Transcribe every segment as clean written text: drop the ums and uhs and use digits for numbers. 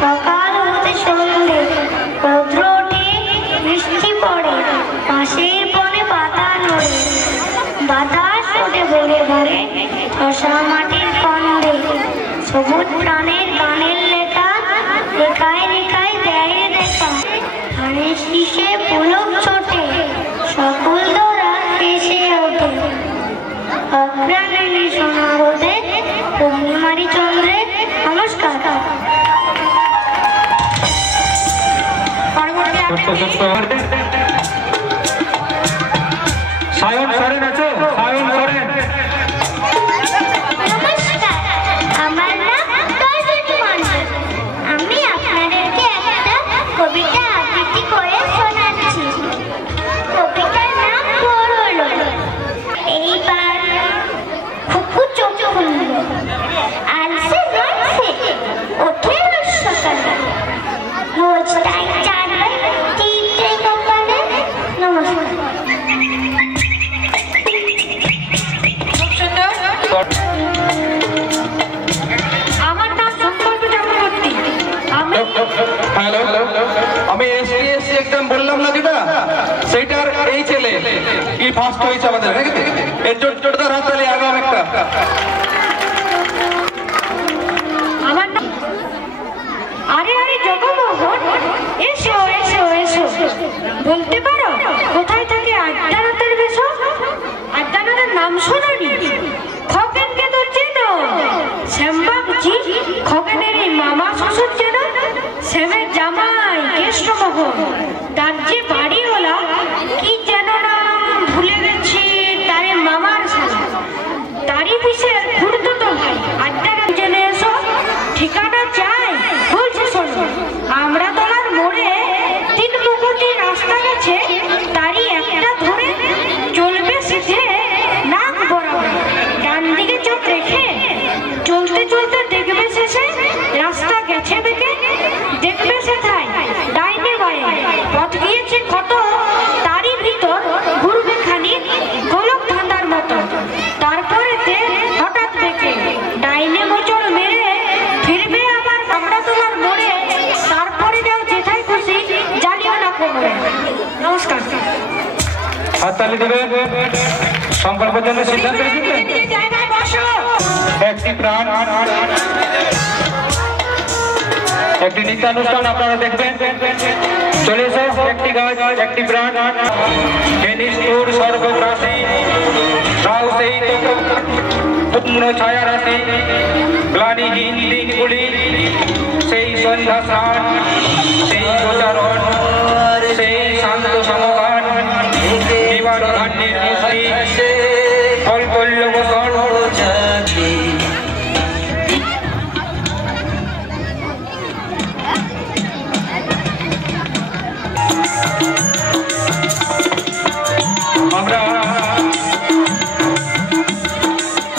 সকাল হতে সন্ধে, রৌদ্র ওঠে, বৃষ্টি পড়ে, পাশের বনে পাতা নড়ে, বাতাস ওঠে ভরে ভরে, শশা মাটির কন্দে, সবুজ প্রাণের গানের লেখা, রেখায় রেখায় দেয় দেখা, ধানের শীষে পুলক ছোটে, সকল দোরা ভেসে ওঠে, অগ্রাণী সোনা রোদে, পূর্ণিমারি চন্দ্রে। নমস্কার। সায়ন সরেন আছো? সায়ন সরেন। নমস্কার, আমার নাম তর্জনী মণ্ডল। আমি আপনাদেরকে একটা কবিতা আবৃত্তি করে শোনাচ্ছি। কবিতার নাম পড়লো। এইবার খুকু চোখ খুলল, আলসে রয়েছে, ওঠে রোজ সকালে, রোজ তাই চারবার টিপতে কপালে। নমস্কার। আমার নাম সংকল্প চক্রবর্তী। হ্যালো, আমি এসটি এক্সাম বললাম না যেটা, সেইটার এই ছেলে কি ফার্স্ট হয়েছে আমাদের, এর জোরদার হাততালি আগাম একটা। আমার নাম আরে আরে জগমোহন, এসো এসো এসো। বলতে পারো কোথায় থাকে আড্ডানাথের বেশো? আড্ডানাথের নাম শোনোনি? খগেনকে তো চেনো, শ্যামবাবজি খগেনের এই মামা শ্বশুর চেনো, শ্যামের জামাই কৃষ্ণমোহন, তার যে বাড়িওয়ালা কি যেন নাম ভুলে গেছি, তারে মামার শালা, তারই বিশেষ ঘুরতো তো ভাই। আড্ডানাথ জেনে এসো, ঠিকানা চাই বলছে শোনো। আমরা তলার মোড়ে 3 মুকুটি রাস্তা গেছে, তারই একটা ধরে চলবে সিধে নাক বরাবর, ডান দিকে চোখ রেখে চলতে চলতে দেখবে শেষে রাস্তা গেছে বেঁকে, দেখবে সেথায় ডাইনে বায়ে পথ গিয়েছে কত, তারই ভিতর ঘুরবে খানিক গোলক ধাঁধার মতো, তারপরেতে হঠাৎ বেঁকে ডাইনে মোচড় মেরে ফিরবে আবার আমরা তোমার মোড়ে, তারপরে যাও যেথায় খুশি, জানিও না কোমরে। নমস্কার। হাততালি দেবেন। সংকল্পের জন্য সিদ্ধান্ত নিয়েছেন। জায়গায় বসো। একটি প্রাণ, একটি নৃত্যানুষ্ঠান আপনারা দেখবেন। চলে এসো, একটি গাছ একটি প্রাণ, নিষ্ঠুর স্বর্গগ্রাসী, রাও সেই পূর্ণ ছায়া রাশি, গ্লানিহীন দিনগুলি, সেই সন্ধ্যা স্নান, সেই প্রচারণ, সেই শান্ত সমগান, বিবাদ ধান্যের মুষ্টি, কল্পল্য বসন। আমরা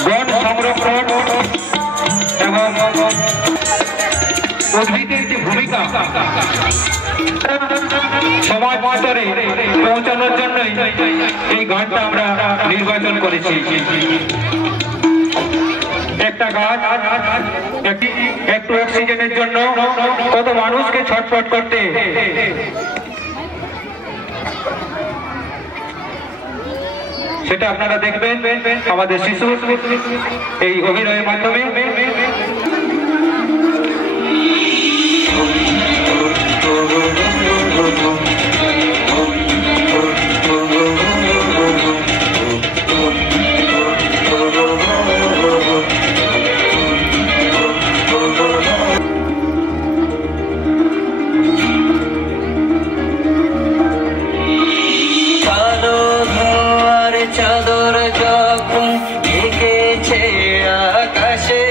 বন সংরক্ষণ এবং উদ্ভিদের যে ভূমিকা সমাজ স্তরে পৌঁছানোর জন্যই এই গানটা আমরা নির্বাচন করেছি। একটা গাছ একটু অক্সিজেনের জন্য কত মানুষকে ছটফট করতে, সেটা আপনারা দেখবেন আমাদের শিশু এই অভিনয়ের মাধ্যমে। চাদর যখন ঢেকেছে আকাশে,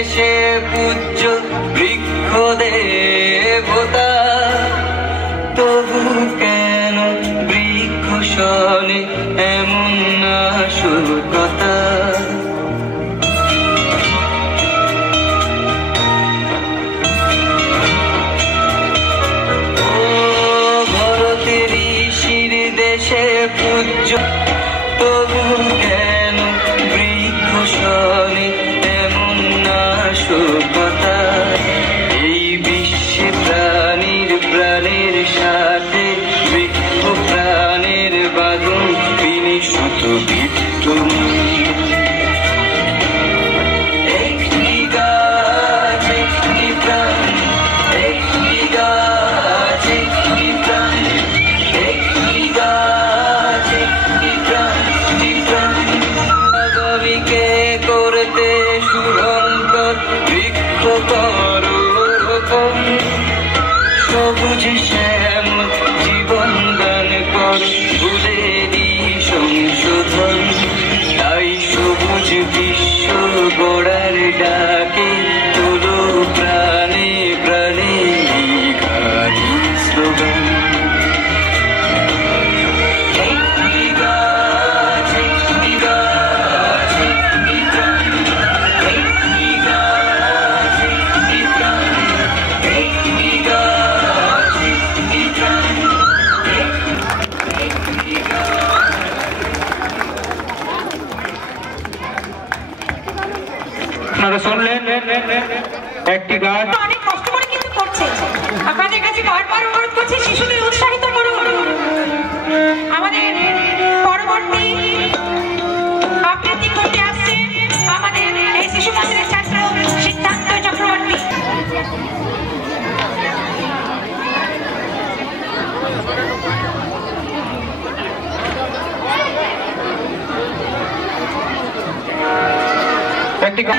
দেশে পূজ্য বৃক্ষ দেবতা, তবু কেন বৃক্ষ শোনে এমন নাশকতা? দেশে পূজ্য, তবু কেন বৃক্ষ শোনে এমন নাশকতা? এই বিশ্বে প্রাণের সাথে বৃক্ষ প্রাণের বাঁধন বিনিশুত বৃত্ত। একটি গাছ একটি প্রাণ, একটি গাছ একটি প্রাণ, আগামীকে করতে শুভঙ্কর বৃক্ষ করোপণ। সবুজ শ্যাম জীবন দান কর ভুলেরই সংশোধন। তাই সবুজ বিশ্ব গড়ার ডাকে তোলো প্রাণে প্রাণে গাড়ি স্লোগান। আপনারা শুনলেন একটি গাছ। অনেক কষ্ট করে কিন্তু করছে। আপনাদের কাছে বারবার অনুরোধ করছি শিশুদের উৎসাহিত করুন। আমাদের পরবর্তী আবৃত্তি করতে আসছে আমাদের এই শিশু মন্দিরের ছাত্র সিদ্ধান্ত চক্রবর্তী। একটি ঠক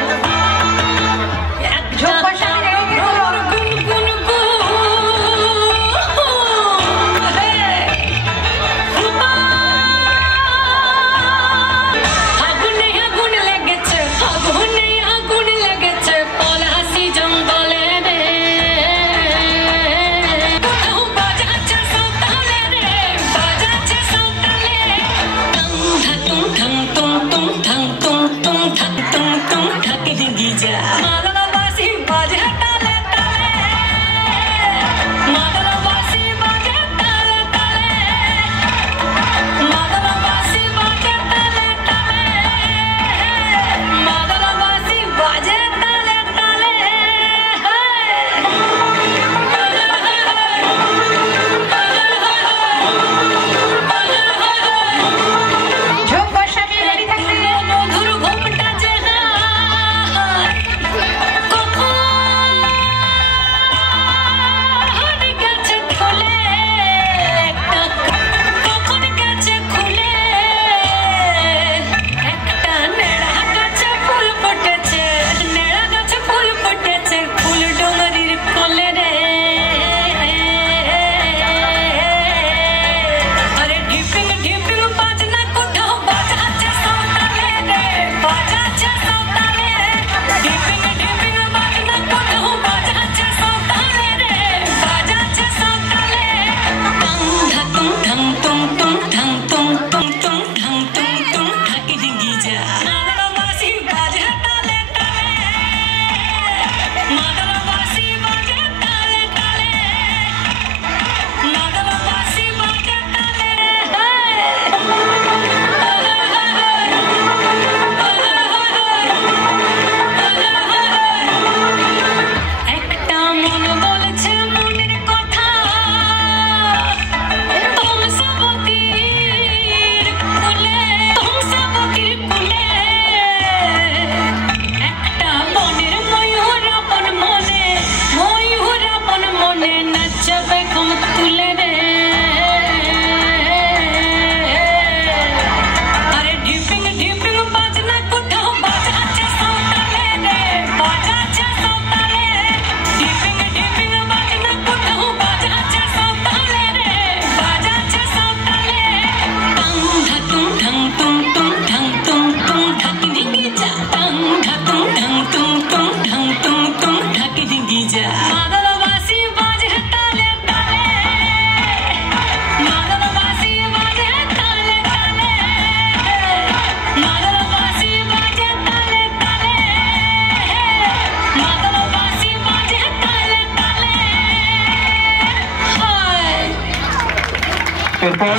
এরপর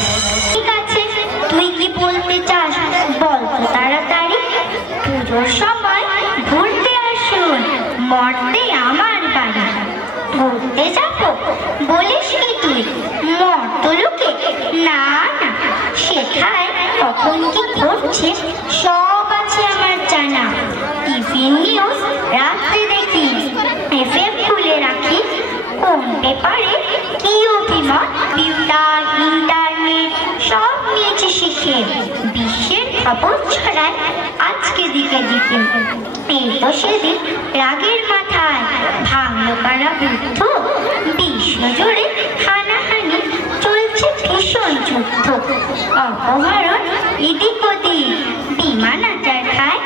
ঠিক আছে, তুই কি বলতে চাস বল তো তাড়াতাড়ি। পুজোর সময় ঘুরতে আসুন মর্তে আমার বাড়ি। ঘুরতে যাবো বলিস কি তুই মর্তলোকে? না না, সেথায় কখন কি ঘটছে সব আছে আমার জানা। টিভির নিউজ রাত্রে দেখি, এফএম খুলে রাখি, কোন পেপারে কি অভিমত, কম্পিউটার ইন্টারনেট সব নিয়েছি শিখে। বিশ্বের খবর ছড়ায় আজকে দিকে দিকে। এই তো সেদিন রাগের মাথায় ভাঙলো কারা বুদ্ধ। বিশ্ব জুড়ে হানাহানি চলছে ভীষণ যুদ্ধ। অপহরণ এদিক ওদিক, বিমান আচার খায়,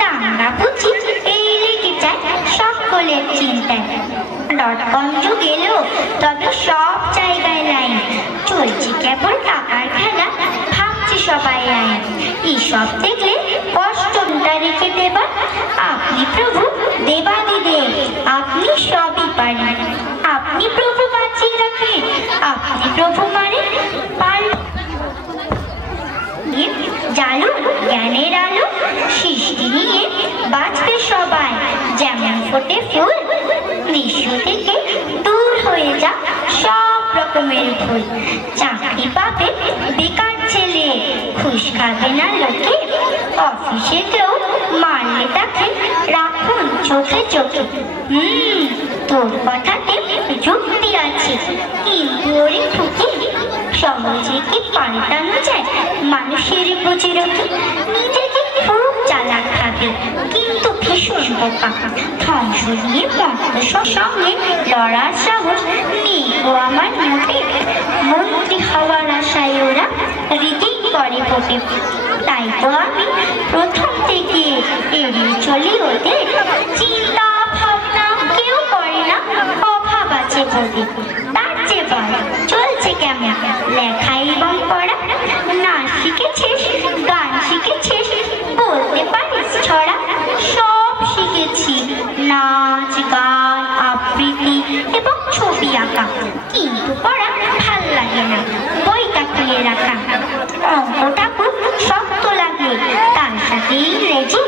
দাঙ্গা বুঝি এই লেগে যায় সকলের চিন্তায়। .com যুগ এলো তবে সব জায়গায় লাইন, চলছে কেবল টাকার খেলা, ভাবছে সবাই আইন। এসব দেখলে কষ্টটা রেখে দেবা, আপনি প্রভু দেবাদিদেব, আপনি সবই পারেন। আপনি প্রভু বাঁচিয়ে রাখেন, আপনি প্রভু মারেন। জালুন জ্ঞানের আলো, সৃষ্টি নিয়ে বাঁচবে সবাই। যেমন ফোটে ফুল, দৃশ্য থেকে দূর হয়ে যা সব রকমের ভুল। চাকরি পাবে বেকার ছেলে, ঘুষ খাবে না লোকে। অফিসে কেউ মারলে তাকে রাখুন চোখে চোখে। তোর কথাতে যুক্তি আছে, কিন্তু ওরে ঠুকে সহজে কি পাল্টানো যায় মানুষের বুঝে রোখে। নিজেকে খুব চালাক ভাবে কিন্তু ভীষণ বোকা, ধ্বংস নিয়ে মন্ত্রসর সঙ্গে লড়ার সাহস নেই গো আমার মোটে। মন্ত্রী হওয়ার আশায় ওরা রীতি করে ভোটে, তাই তো আমি প্রথম থেকে এড়িয়ে চলি ওদের। চিন্তা ভাবনা কেউ করে না, অভাব আছে বলে। তার যে বল চলছে কেমন লেখা এবং পড়া, নাচ শিখেছিস, গান শিখেছিস, বলতে পারিস ছড়া। সব শিখেছি, নাচ গান আবৃত্তি এবং ছবি আঁকা, কিন্তু পড়া ভাল লাগে না, বইটা খুলে রাখা। অঙ্কটা খুব শক্ত লাগে, তার সাথে ইংরেজি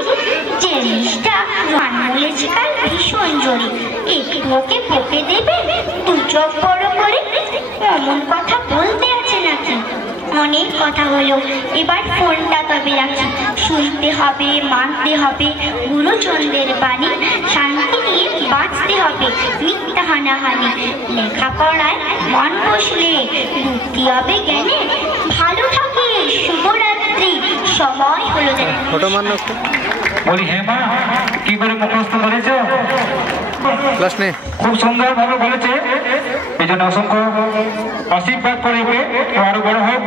জিনিসটা মানলেজকাল ভীষণ জোরে। একটু ওকে বকে দেবে দু চোখ বড় করে, এমন কথা বলতে আছে নাকি? অনেক কথা হলো, এবার ফোনটা তবে রাখি। শুনতে হবে, মানতে হবে গুরুচন্দ্রের বাণী, শান্তি নিয়ে বাঁচতে হবে মিথ্যা হানাহানি। লেখাপড়ায় মন বসলে বুদ্ধি হবে জ্ঞানে। ভালো থাকে, শুভরাত্রি, সময় হলো। বলি হ্যাঁ মা, কি করে মুখস্থ করেছ? খুব সুন্দর ভাবে বলেছে, এই জন্য অসংখ্য আশীর্বাদ করে আরো বড় হোক।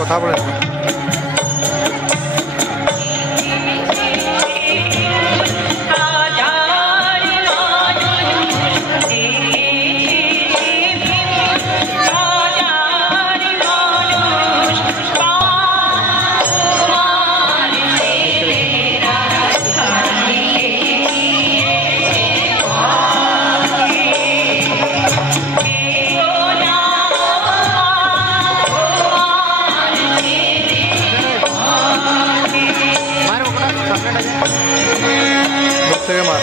কথা বলেন। থেকে মার।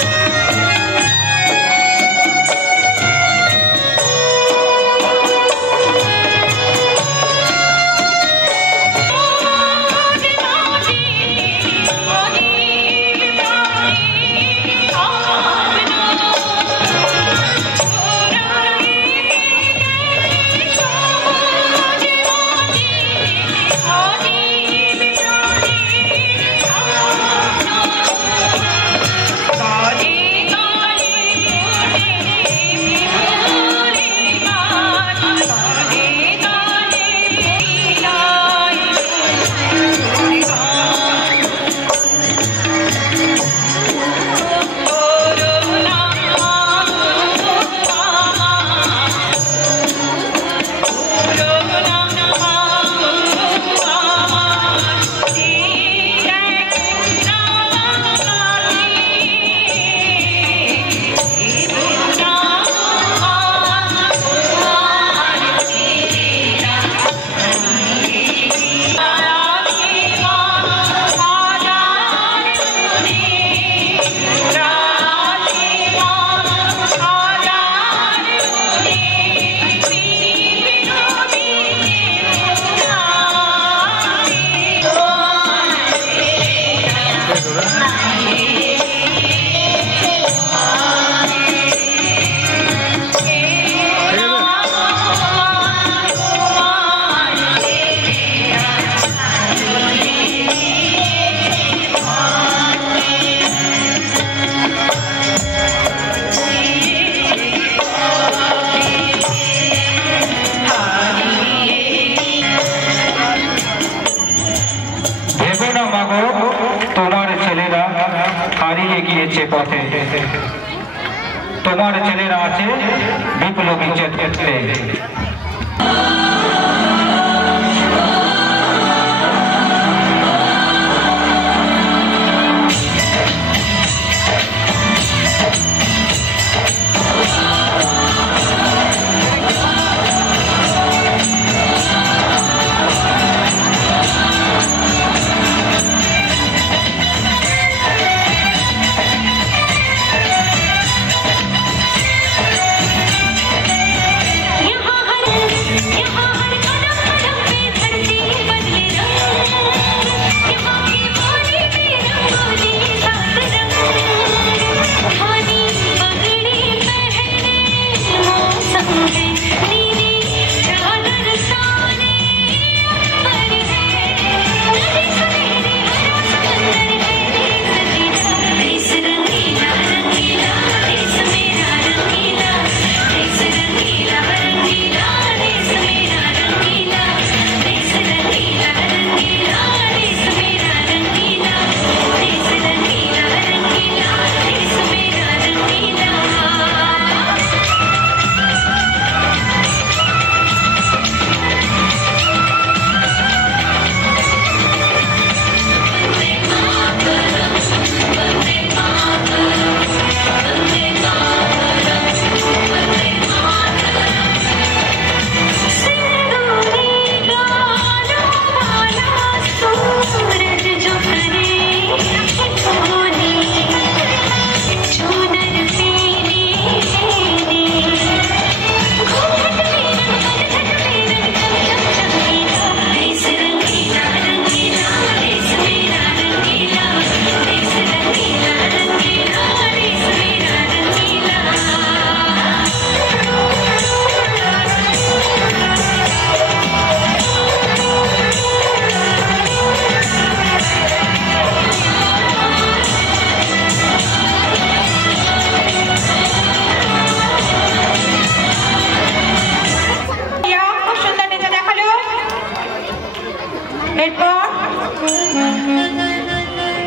পথে তোমার ছেলেরা আছে বিপ্লবী চেতনাতে।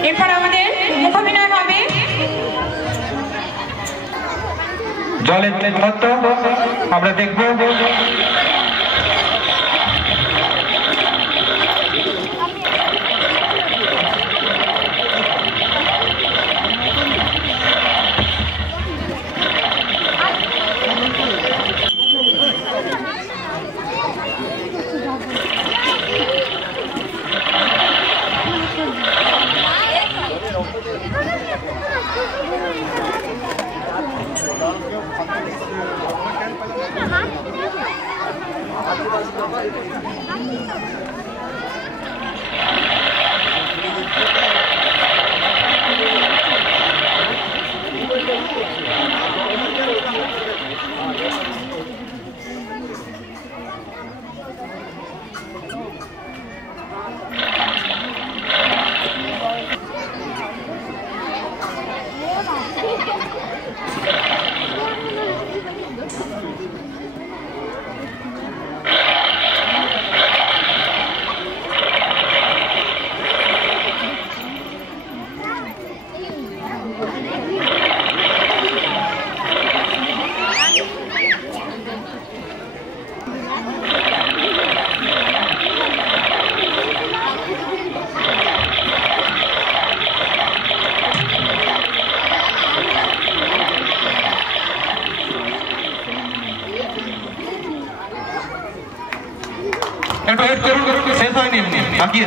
এরপর আমাদের মুখাভিনয় হবে। জলের তত্ত্ব আমরা দেখব। শেষ হয়নি বাকি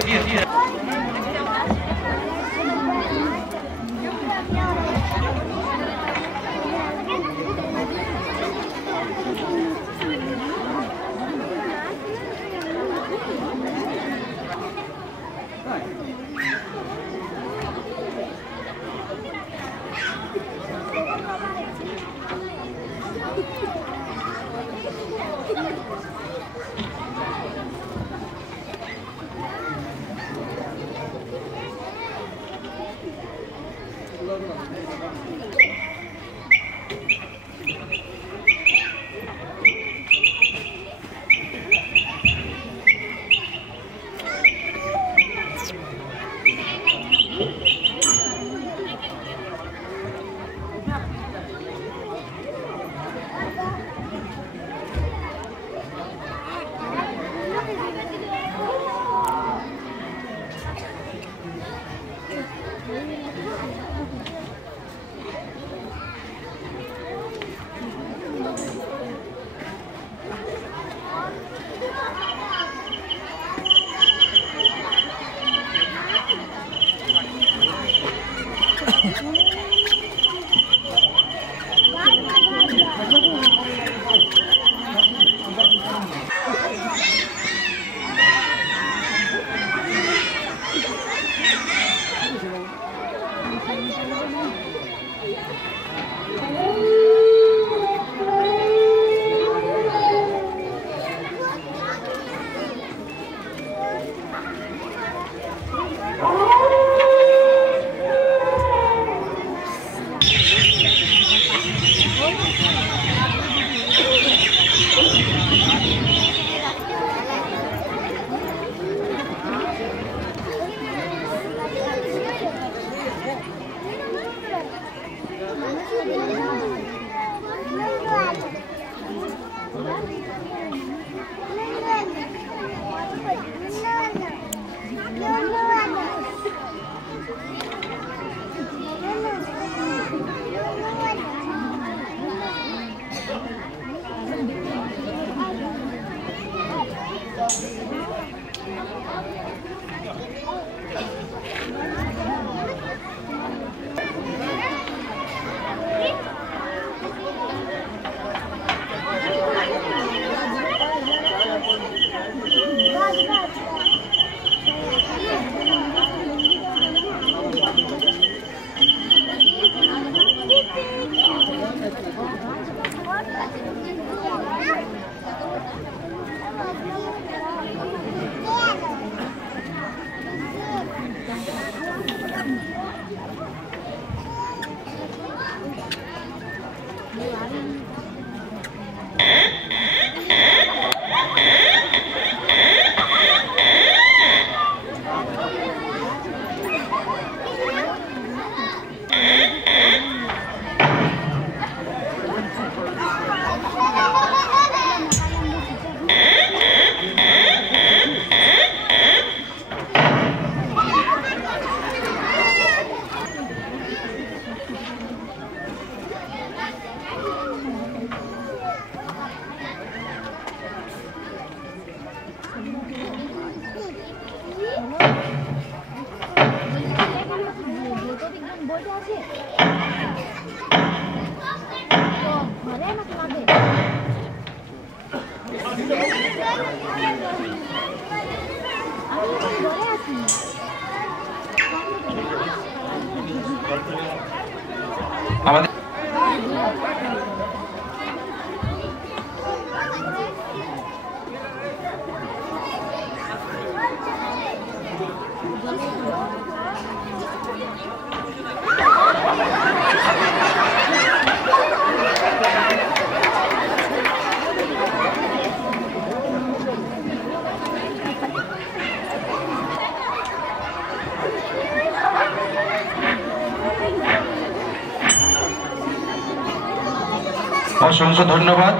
অসংখ্য ধন্যবাদ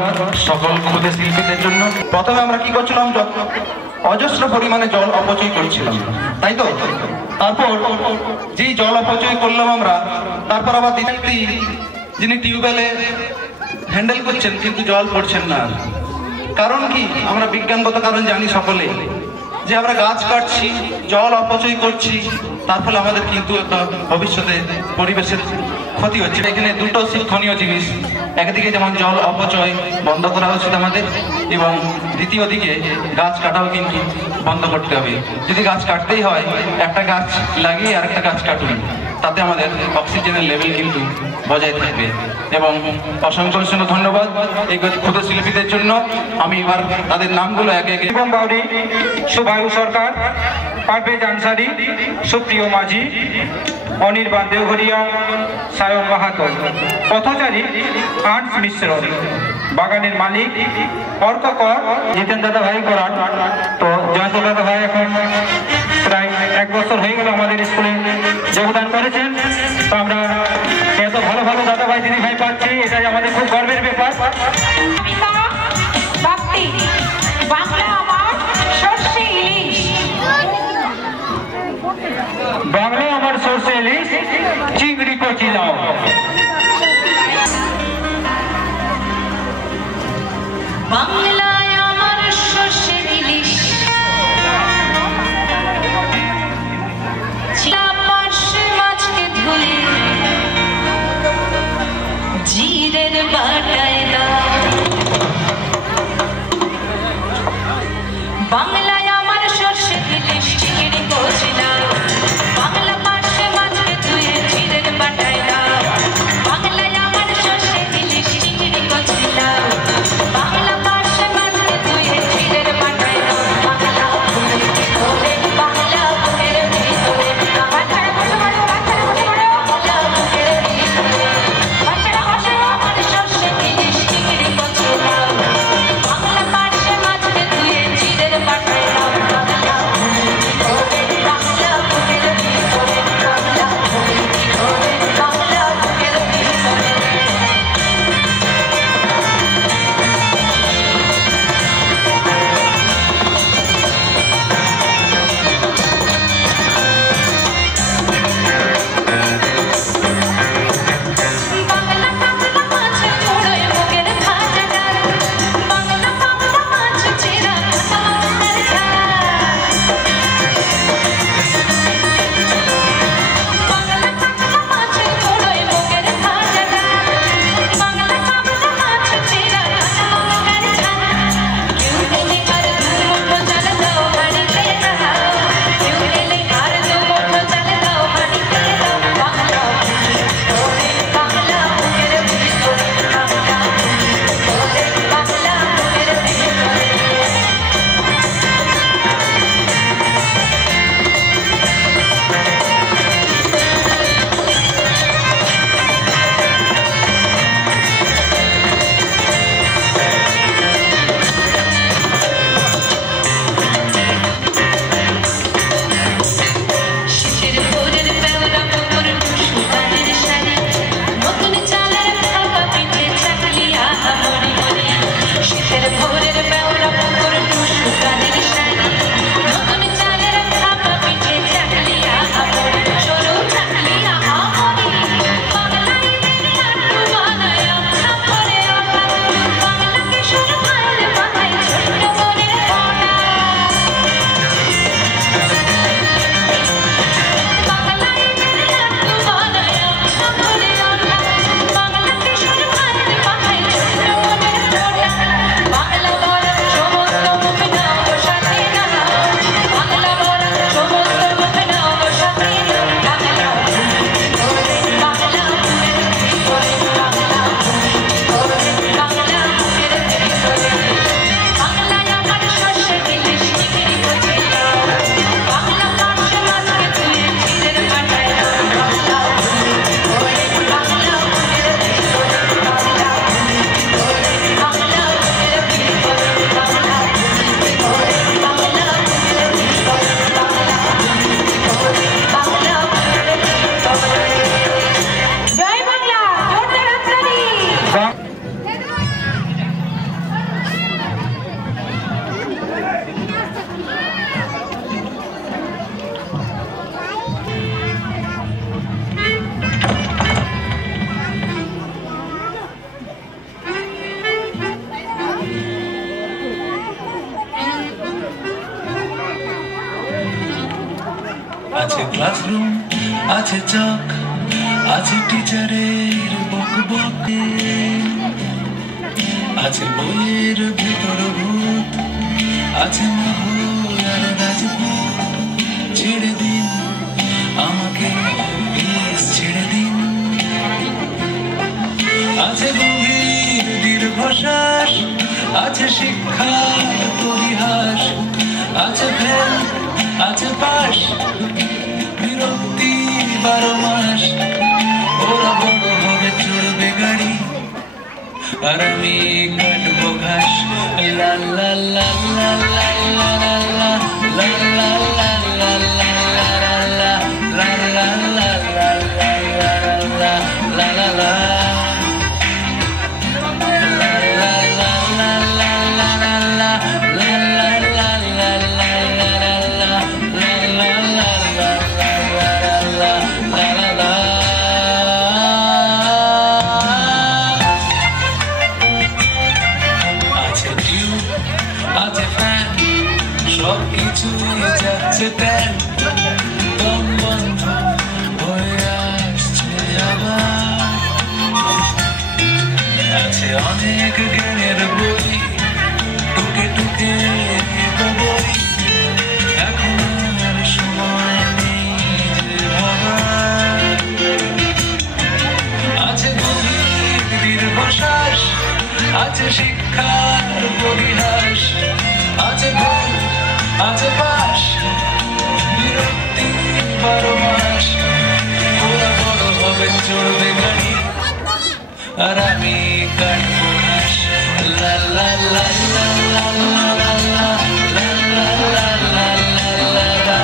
সকল ক্ষুদে শিল্পীদের জন্য। প্রথমে আমরা কি করছিলাম, অজস্র পরিমাণে জল অপচয় করছিলাম, তাই তো? তারপর যেই জল অপচয় করলাম আমরা, তারপর আবার দেখি যিনি টিউবওয়েলে হ্যান্ডেল করছেন কিন্তু জল পড়ছেন না। কারণ কি? আমরা বিজ্ঞানগত কারণ জানি সকলে, যে আমরা গাছ কাটছি, জল অপচয় করছি, তার ফলে আমাদের কিন্তু একটা ভবিষ্যতে পরিবেশের ক্ষতি হচ্ছে। এখানে দুটো শিক্ষণীয় জিনিস, একদিকে যেমন জল অপচয় বন্ধ করা উচিত আমাদের, এবং দ্বিতীয় দিকে গাছ কাটাও কিন্তু বন্ধ করতে হবে। যদি গাছ কাটতেই হয়, একটা গাছ লাগিয়ে আর একটা গাছ কাটুন, তাতে আমাদের অক্সিজেনের লেভেল কিন্তু বজায় থাকবে। এবং অসংখ্য অসংখ্য ধন্যবাদ এই ক্ষুদ্র শিল্পীদের জন্য। আমি এবার তাদের নামগুলো একে একে শিবম বাউরি, সুভায়ু সরকার, পারভেজ আনসারি, সুপ্রিয় মাঝি, অনির্বাণ দেওঘরিয়া, সায়ন মাহাতো, পথচারী আর্টস মিশ্র, বাগানের মালিক অর্ক কর, জিতেন দাদা ভাই করান। তো জয়ন্ত দাদা ভাই এখন প্রায় 1 বছর হয়ে গেল আমাদের স্কুলে যোগদান করেছেন। তো আমরা এত ভালো ভালো দাদা ভাই দিদি ভাই পাচ্ছি, এটাই আমাদের খুব গর্বের ব্যাপার। বাংলা আমার সর্ষে ইলিশ, বাংলা আমার সর্ষে ইলিশ, চিংড়ি কচি লাউ। বাংলায় আমার সর্ষে ইলিশ, পার্শে মাছকে ধুলে জিরের বাটায় দাও। বাংলায় আমার সর্ষে ইলিশ, চিংড়ি কচি লাউ, বাংলা পার্শে মাছকে ধুয়ে জিরের বাটায় দাও। চক আছে টিচারের বকবকে, আছে বইয়ের ভেতর ভূত, আছে মোহর আর রাজভূত। ছেড়ে দিন আমাকে, প্লিজ ছেড়ে দিন। আছে গভীর দীর্ঘশ্বাস, আছে শিক্ষার পরিহাস, আছে ফেল আছে পাশ, বিরক্তি 12 মাস। ওরা বড় হবে চড়বে গাড়ি, আর আমি কাটবো ঘাস। লা লা লা লা লা লা লা লা লা লা লা লা লা লা লা। যাচ্ছে ট্রেন, দম বন্ধ হয়ে আসছে আবার। আছে অনেক জ্ঞানের বই, টুকে টুকে বই। এখন আর সময় নেই যে ভাবার। আছে গভীর দীর্ঘশ্বাস, আছে শিক্ষার পরিহাস, আছে ভুল আছে পাশ, বিরক্তি 12 মাস। ওরা বড় হবে চড়বে গাড়ি, আর আমি কাটবো ঘাস। লা লা লা লা লা লা লা লা লা লা লা লা লা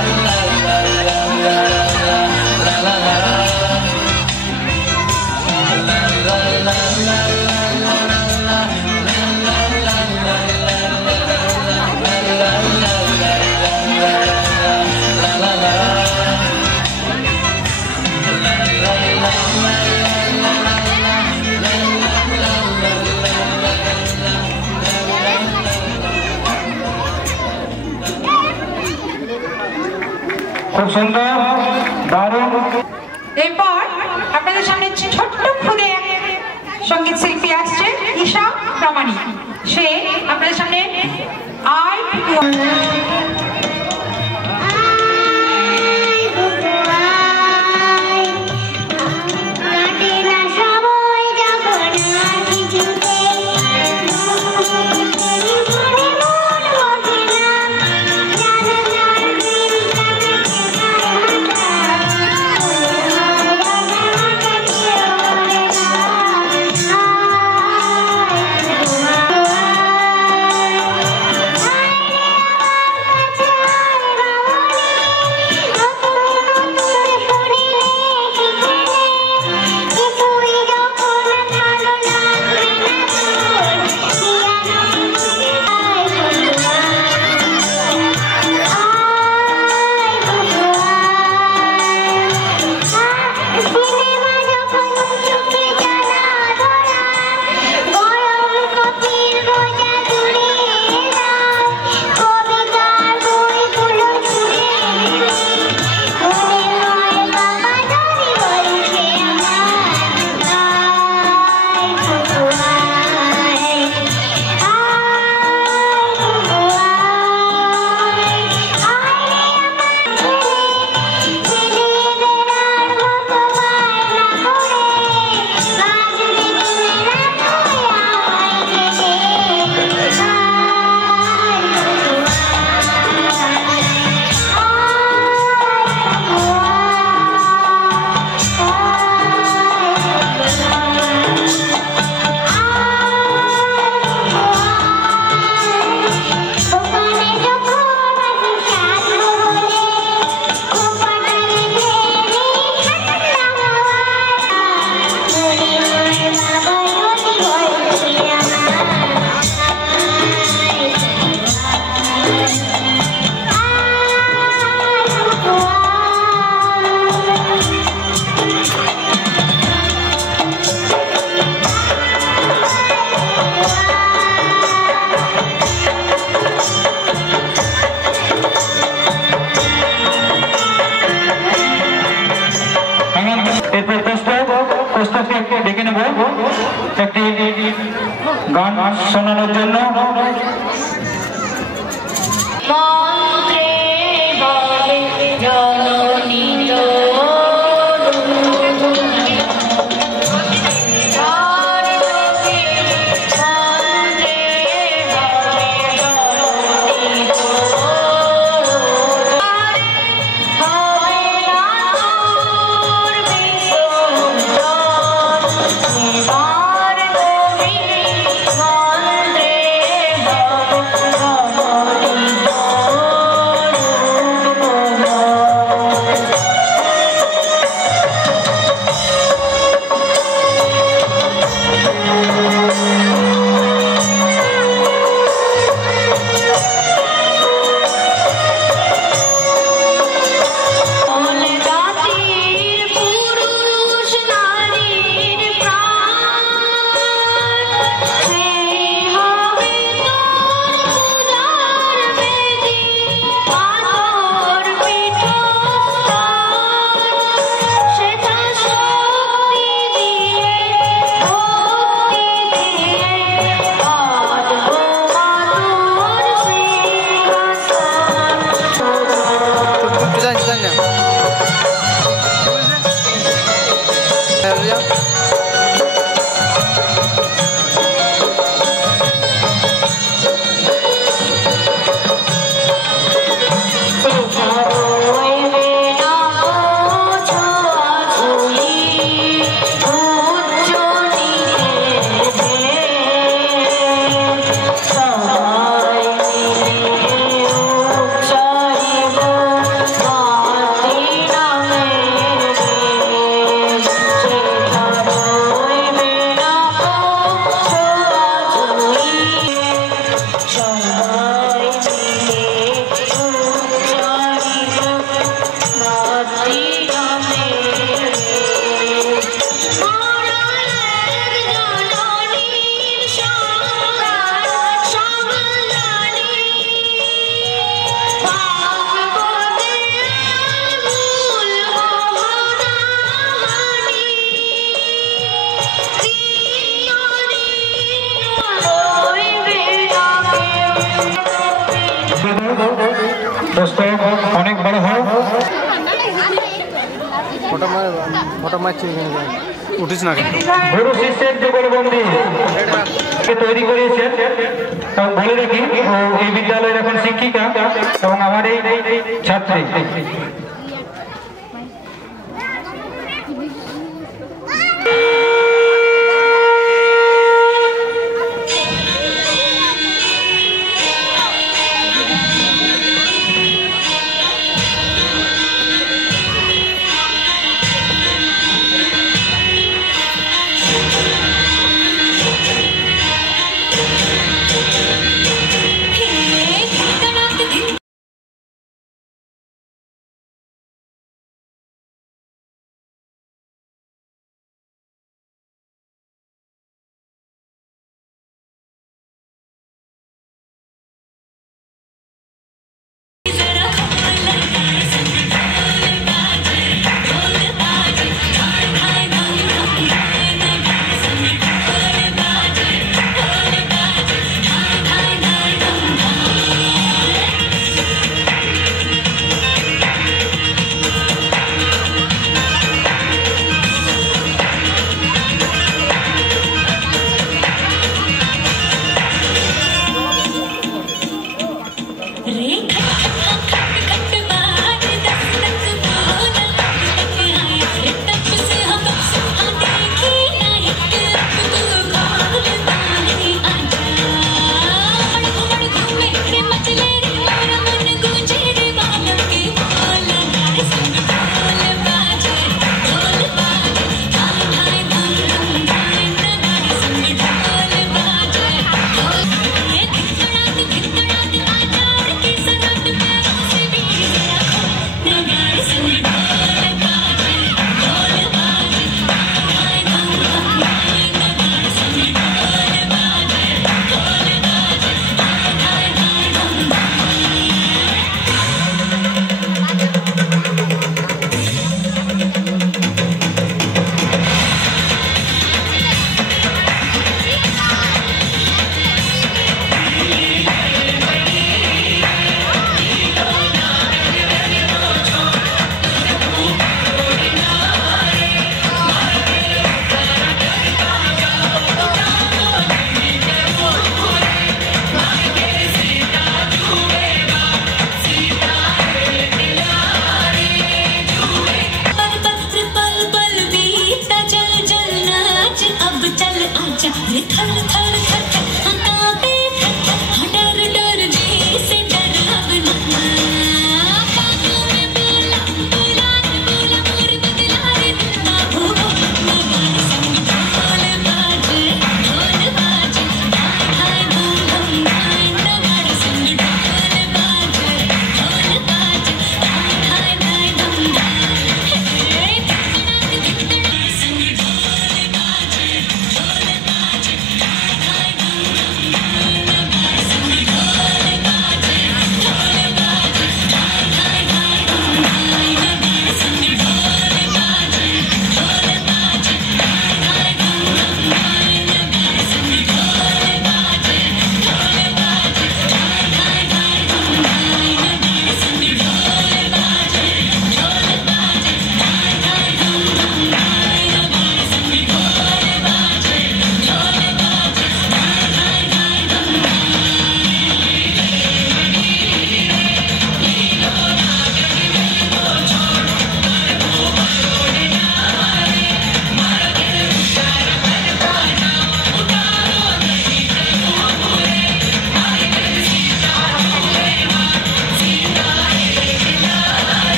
খুব সুন্দর, দারুণ। এরপর আপনাদের সামনে ছোট্ট খুদে সঙ্গীত শিল্পী আসছে ঈশা প্রামাণিক। সে আপনাদের সামনে শোনানোর জন্য অনেক বড় হয় উঠিস না গুরু শিষ্যের যুগলবন্দি তৈরি করেছেন এবং বলে রাখি এই বিদ্যালয়ের এখন শিক্ষিকা এবং আমার এই ছাত্রী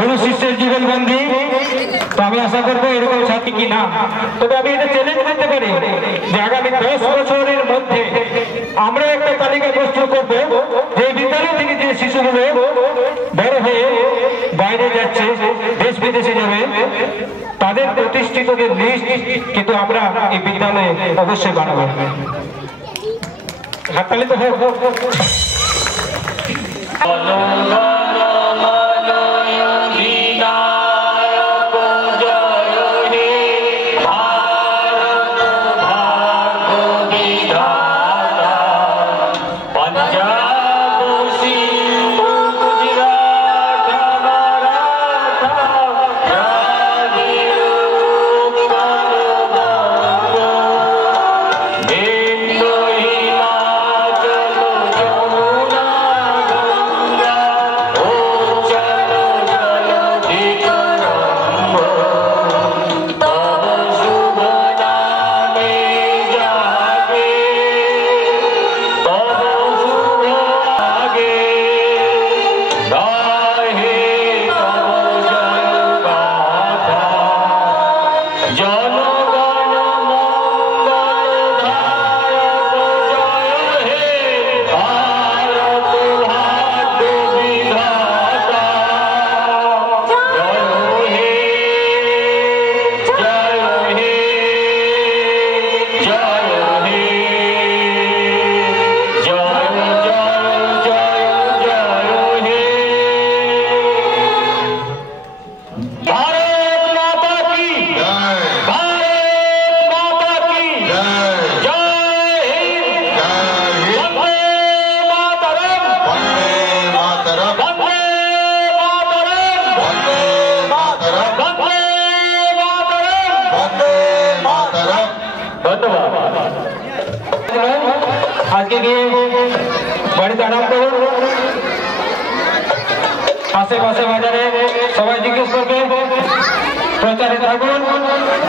গুরু শিষ্যের জীবনবন্দি। তো আমি আশা করবো এরকম ছাত্রী কি না, তবে আমি এটা চ্যালেঞ্জ করতে পারি যে আগামী 10 বছরের মধ্যে আমরা একটা তালিকা প্রস্তুত করবো যে বিদ্যালয় থেকে যে শিশুগুলো বড় হয়ে বাইরে যাচ্ছে, দেশ বিদেশে যাবে, তাদের প্রতিষ্ঠিতদের লিস্ট কিন্তু আমরা এই বিদ্যালয়ে অবশ্যই বানাবো। হাততালি তো হোক। আজকে গিয়ে বাড়িতে আরাম করুন, আশেপাশে বাজারে সবাই জিজ্ঞেস করবে, প্রচারে থাকুন।